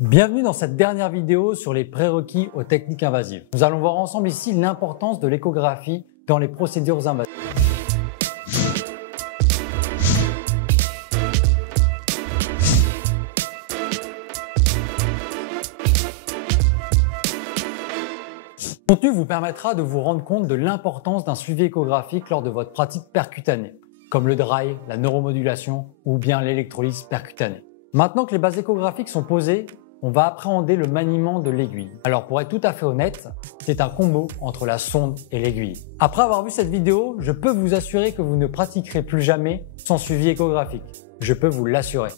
Bienvenue dans cette dernière vidéo sur les prérequis aux techniques invasives. Nous allons voir ensemble ici l'importance de l'échographie dans les procédures invasives. Ce contenu vous permettra de vous rendre compte de l'importance d'un suivi échographique lors de votre pratique percutanée, comme le dry, la neuromodulation ou bien l'électrolyse percutanée. Maintenant que les bases échographiques sont posées, on va appréhender le maniement de l'aiguille. Alors pour être tout à fait honnête, c'est un combo entre la sonde et l'aiguille. Après avoir vu cette vidéo, je peux vous assurer que vous ne pratiquerez plus jamais sans suivi échographique. Je peux vous l'assurer.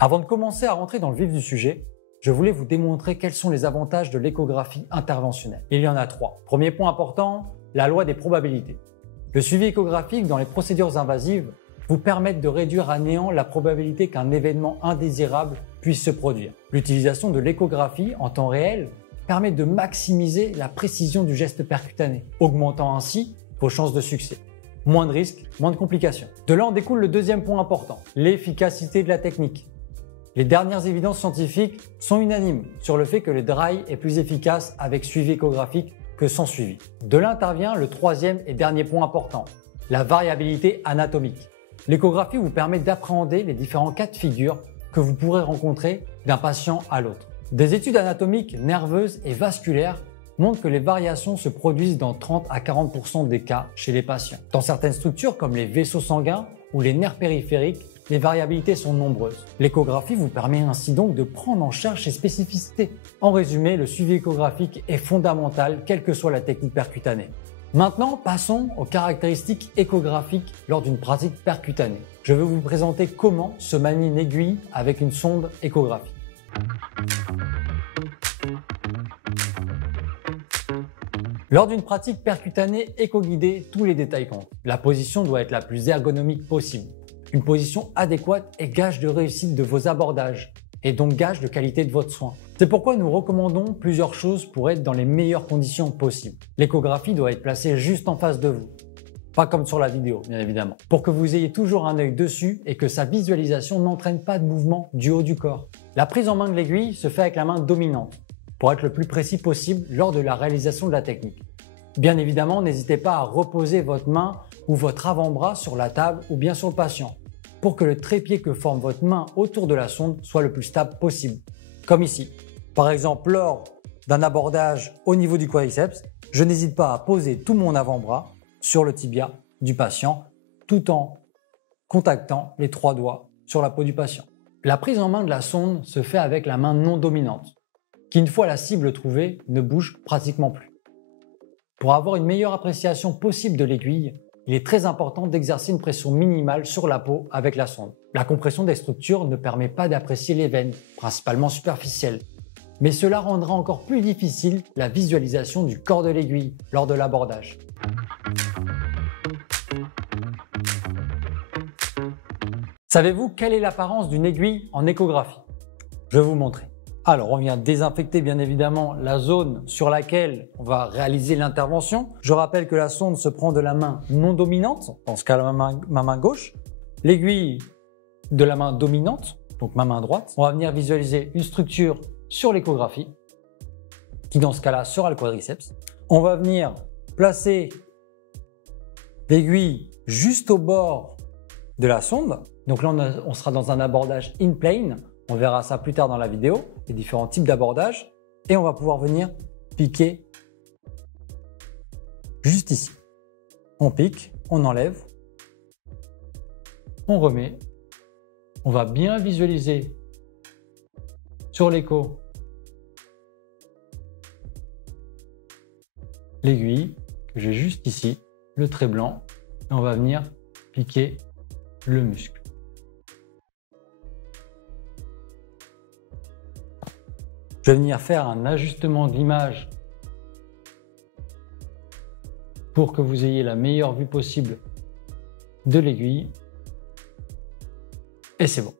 Avant de commencer à rentrer dans le vif du sujet, je voulais vous démontrer quels sont les avantages de l'échographie interventionnelle. Il y en a trois. Premier point important, la loi des probabilités. Le suivi échographique dans les procédures invasives vous permettent de réduire à néant la probabilité qu'un événement indésirable puisse se produire. L'utilisation de l'échographie en temps réel permet de maximiser la précision du geste percutané, augmentant ainsi vos chances de succès. Moins de risques, moins de complications. De là en découle le deuxième point important, l'efficacité de la technique. Les dernières évidences scientifiques sont unanimes sur le fait que le dry est plus efficace avec suivi échographique que sans suivi. De là intervient le troisième et dernier point important, la variabilité anatomique. L'échographie vous permet d'appréhender les différents cas de figure que vous pourrez rencontrer d'un patient à l'autre. Des études anatomiques, nerveuses et vasculaires montrent que les variations se produisent dans 30 à 40% des cas chez les patients. Dans certaines structures comme les vaisseaux sanguins ou les nerfs périphériques, les variabilités sont nombreuses. L'échographie vous permet ainsi donc de prendre en charge ces spécificités. En résumé, le suivi échographique est fondamental quelle que soit la technique percutanée. Maintenant, passons aux caractéristiques échographiques lors d'une pratique percutanée. Je vais vous présenter comment se manie une aiguille avec une sonde échographique. Lors d'une pratique percutanée écho-guidée, tous les détails comptent. La position doit être la plus ergonomique possible. Une position adéquate est gage de réussite de vos abordages et donc gage de qualité de votre soin. C'est pourquoi nous recommandons plusieurs choses pour être dans les meilleures conditions possibles. L'échographie doit être placée juste en face de vous. Pas comme sur la vidéo, bien évidemment. Pour que vous ayez toujours un œil dessus et que sa visualisation n'entraîne pas de mouvement du haut du corps. La prise en main de l'aiguille se fait avec la main dominante pour être le plus précis possible lors de la réalisation de la technique. Bien évidemment, n'hésitez pas à reposer votre main ou votre avant-bras sur la table ou bien sur le patient pour que le trépied que forme votre main autour de la sonde soit le plus stable possible. Comme ici. Par exemple, lors d'un abordage au niveau du quadriceps, je n'hésite pas à poser tout mon avant-bras sur le tibia du patient tout en contactant les trois doigts sur la peau du patient. La prise en main de la sonde se fait avec la main non dominante, qui une fois la cible trouvée ne bouge pratiquement plus. Pour avoir une meilleure appréciation possible de l'aiguille, il est très important d'exercer une pression minimale sur la peau avec la sonde. La compression des structures ne permet pas d'apprécier les veines, principalement superficielles, mais cela rendra encore plus difficile la visualisation du corps de l'aiguille lors de l'abordage. Savez-vous quelle est l'apparence d'une aiguille en échographie? Je vais vous montrer. Alors, on vient désinfecter bien évidemment la zone sur laquelle on va réaliser l'intervention. Je rappelle que la sonde se prend de la main non dominante, dans ce cas ma main gauche, l'aiguille de la main dominante, donc ma main droite. On va venir visualiser une structure sur l'échographie, qui dans ce cas-là sera le quadriceps. On va venir placer l'aiguille juste au bord de la sonde. Donc là, on sera dans un abordage in plane. On verra ça plus tard dans la vidéo, les différents types d'abordages. Et on va pouvoir venir piquer juste ici. On pique, on enlève, on remet. On va bien visualiser sur l'écho l'aiguille que j'ai juste ici, le trait blanc. Et on va venir piquer le muscle. Je vais venir faire un ajustement de l'image pour que vous ayez la meilleure vue possible de l'aiguille. Et c'est bon.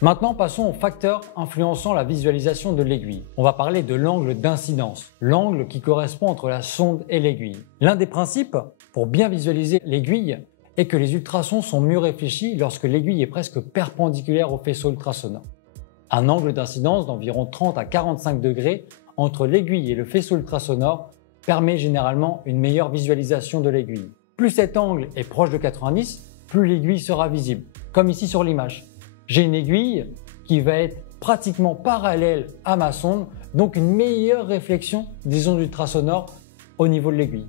Maintenant, passons aux facteurs influençant la visualisation de l'aiguille. On va parler de l'angle d'incidence, l'angle qui correspond entre la sonde et l'aiguille. L'un des principes pour bien visualiser l'aiguille et que les ultrasons sont mieux réfléchis lorsque l'aiguille est presque perpendiculaire au faisceau ultrasonore. Un angle d'incidence d'environ 30 à 45 degrés entre l'aiguille et le faisceau ultrasonore permet généralement une meilleure visualisation de l'aiguille. Plus cet angle est proche de 90, plus l'aiguille sera visible, comme ici sur l'image. J'ai une aiguille qui va être pratiquement parallèle à ma sonde, donc une meilleure réflexion des ondes ultrasonores au niveau de l'aiguille.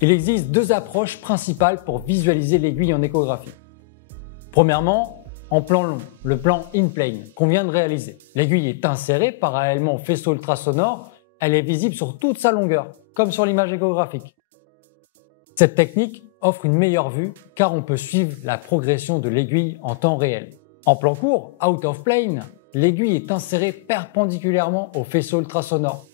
Il existe deux approches principales pour visualiser l'aiguille en échographie. Premièrement, en plan long, le plan in-plane qu'on vient de réaliser. L'aiguille est insérée parallèlement au faisceau ultrasonore, elle est visible sur toute sa longueur, comme sur l'image échographique. Cette technique offre une meilleure vue car on peut suivre la progression de l'aiguille en temps réel. En plan court, out of plane, l'aiguille est insérée perpendiculairement au faisceau ultrasonore.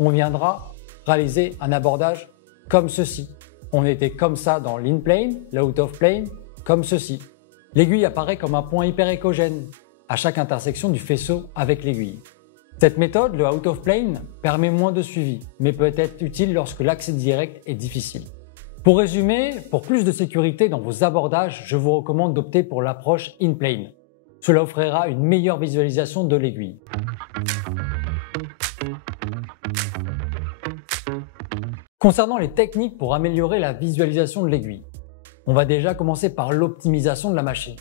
On viendra réaliser un abordage comme ceci. On était comme ça dans l'in-plane, l'out of plane, comme ceci. L'aiguille apparaît comme un point hyperéchogène à chaque intersection du faisceau avec l'aiguille. Cette méthode, le out of plane, permet moins de suivi, mais peut être utile lorsque l'accès direct est difficile. Pour résumer, pour plus de sécurité dans vos abordages, je vous recommande d'opter pour l'approche in-plane. Cela offrira une meilleure visualisation de l'aiguille. Concernant les techniques pour améliorer la visualisation de l'aiguille, on va déjà commencer par l'optimisation de la machine.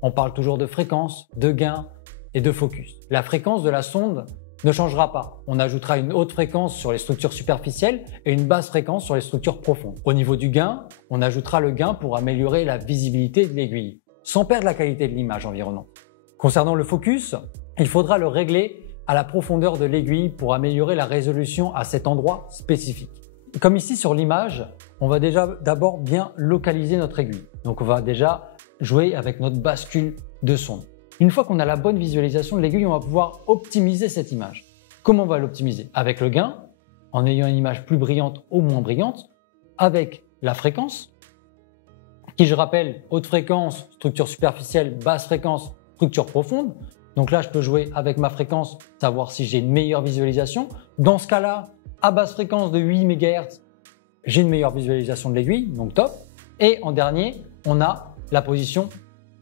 On parle toujours de fréquence, de gain et de focus. La fréquence de la sonde ne changera pas. On ajoutera une haute fréquence sur les structures superficielles et une basse fréquence sur les structures profondes. Au niveau du gain, on ajoutera le gain pour améliorer la visibilité de l'aiguille, sans perdre la qualité de l'image environnante. Concernant le focus, il faudra le régler à la profondeur de l'aiguille pour améliorer la résolution à cet endroit spécifique. Comme ici sur l'image, on va déjà d'abord bien localiser notre aiguille. Donc on va déjà jouer avec notre bascule de sonde. Une fois qu'on a la bonne visualisation de l'aiguille, on va pouvoir optimiser cette image. Comment on va l'optimiser? Avec le gain, en ayant une image plus brillante ou moins brillante, avec la fréquence, qui je rappelle, haute fréquence, structure superficielle, basse fréquence, structure profonde. Donc là, je peux jouer avec ma fréquence, savoir si j'ai une meilleure visualisation. Dans ce cas-là, à basse fréquence de 8 MHz, j'ai une meilleure visualisation de l'aiguille, donc top. Et en dernier, on a la position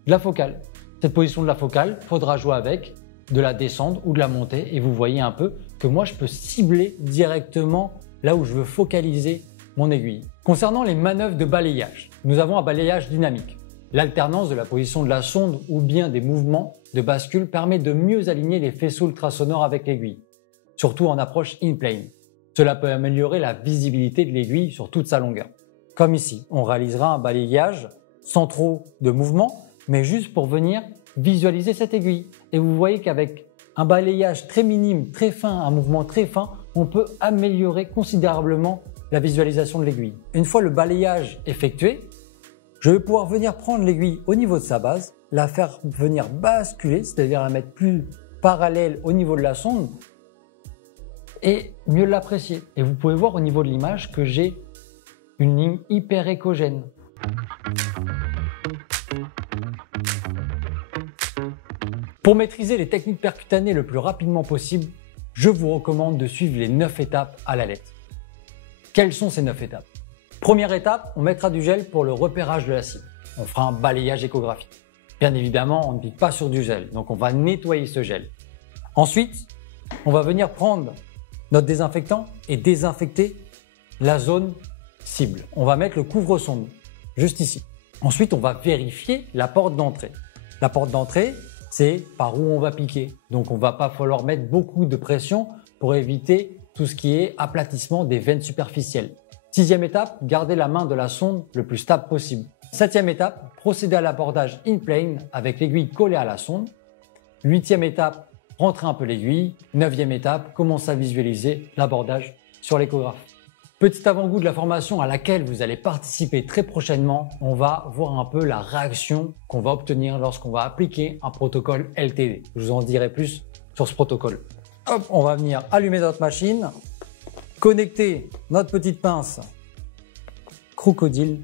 de la focale. Cette position de la focale, il faudra jouer avec de la descente ou de la montée. Et vous voyez un peu que moi, je peux cibler directement là où je veux focaliser mon aiguille. Concernant les manœuvres de balayage, nous avons un balayage dynamique. L'alternance de la position de la sonde ou bien des mouvements de bascule permet de mieux aligner les faisceaux ultrasonores avec l'aiguille, surtout en approche in-plane. Cela peut améliorer la visibilité de l'aiguille sur toute sa longueur. Comme ici, on réalisera un balayage sans trop de mouvement, mais juste pour venir visualiser cette aiguille. Et vous voyez qu'avec un balayage très minime, très fin, un mouvement très fin, on peut améliorer considérablement la visualisation de l'aiguille. Une fois le balayage effectué, je vais pouvoir venir prendre l'aiguille au niveau de sa base, la faire venir basculer, c'est-à-dire la mettre plus parallèle au niveau de la sonde et mieux l'apprécier. Et vous pouvez voir au niveau de l'image que j'ai une ligne hyper échogène. Pour maîtriser les techniques percutanées le plus rapidement possible, je vous recommande de suivre les 9 étapes à la lettre. Quelles sont ces 9 étapes? Première étape, on mettra du gel pour le repérage de la cible. On fera un balayage échographique. Bien évidemment, on ne pique pas sur du gel, donc on va nettoyer ce gel. Ensuite, on va venir prendre notre désinfectant et désinfecter la zone cible. On va mettre le couvre-sonde juste ici. Ensuite, on va vérifier la porte d'entrée. La porte d'entrée, c'est par où on va piquer. Donc, on va pas falloir mettre beaucoup de pression pour éviter tout ce qui est aplatissement des veines superficielles. 6e étape, garder la main de la sonde le plus stable possible. 7e étape, procéder à l'abordage in-plane avec l'aiguille collée à la sonde. 8e étape, rentrer un peu l'aiguille. 9e étape, commencer à visualiser l'abordage sur l'échographie. Petit avant-goût de la formation à laquelle vous allez participer très prochainement, on va voir un peu la réaction qu'on va obtenir lorsqu'on va appliquer un protocole LTD. Je vous en dirai plus sur ce protocole. Hop, on va venir allumer notre machine, connecter notre petite pince crocodile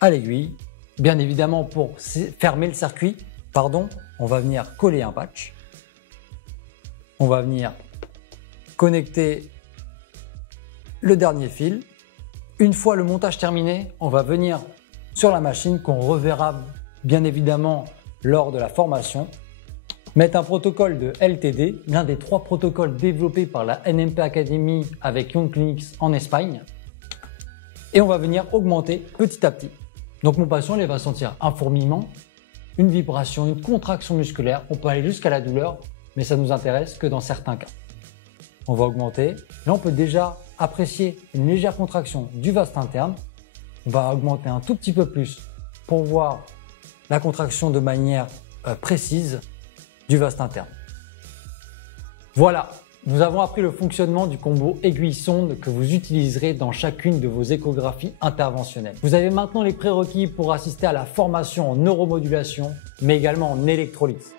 à l'aiguille. Bien évidemment, pour fermer le circuit, on va venir coller un patch. On va venir connecter le dernier fil Une fois le montage terminé, on va venir sur la machine qu'on reverra bien évidemment lors de la formation. Mettre un protocole de LTD, l'un des 3 protocoles développés par la NMP Academy avec Young Clinics en Espagne. Et on va venir augmenter petit à petit. Donc mon patient il va sentir un fourmillement, une vibration, une contraction musculaire. On peut aller jusqu'à la douleur, mais ça nous intéresse que dans certains cas. On va augmenter. Là, on peut déjà apprécier une légère contraction du vaste interne. On va augmenter un tout petit peu plus pour voir la contraction de manière précise du vaste interne. Voilà, nous avons appris le fonctionnement du combo aiguille-sonde que vous utiliserez dans chacune de vos échographies interventionnelles. Vous avez maintenant les prérequis pour assister à la formation en neuromodulation, mais également en électrolyse.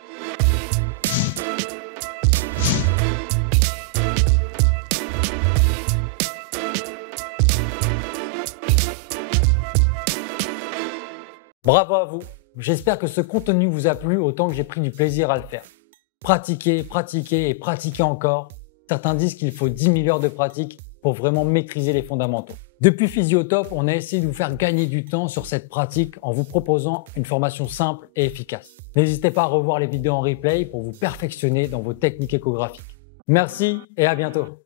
Bravo à vous! J'espère que ce contenu vous a plu autant que j'ai pris du plaisir à le faire. Pratiquez, pratiquez et pratiquez encore. Certains disent qu'il faut 10 000 heures de pratique pour vraiment maîtriser les fondamentaux. Depuis Physiotop, on a essayé de vous faire gagner du temps sur cette pratique en vous proposant une formation simple et efficace. N'hésitez pas à revoir les vidéos en replay pour vous perfectionner dans vos techniques échographiques. Merci et à bientôt!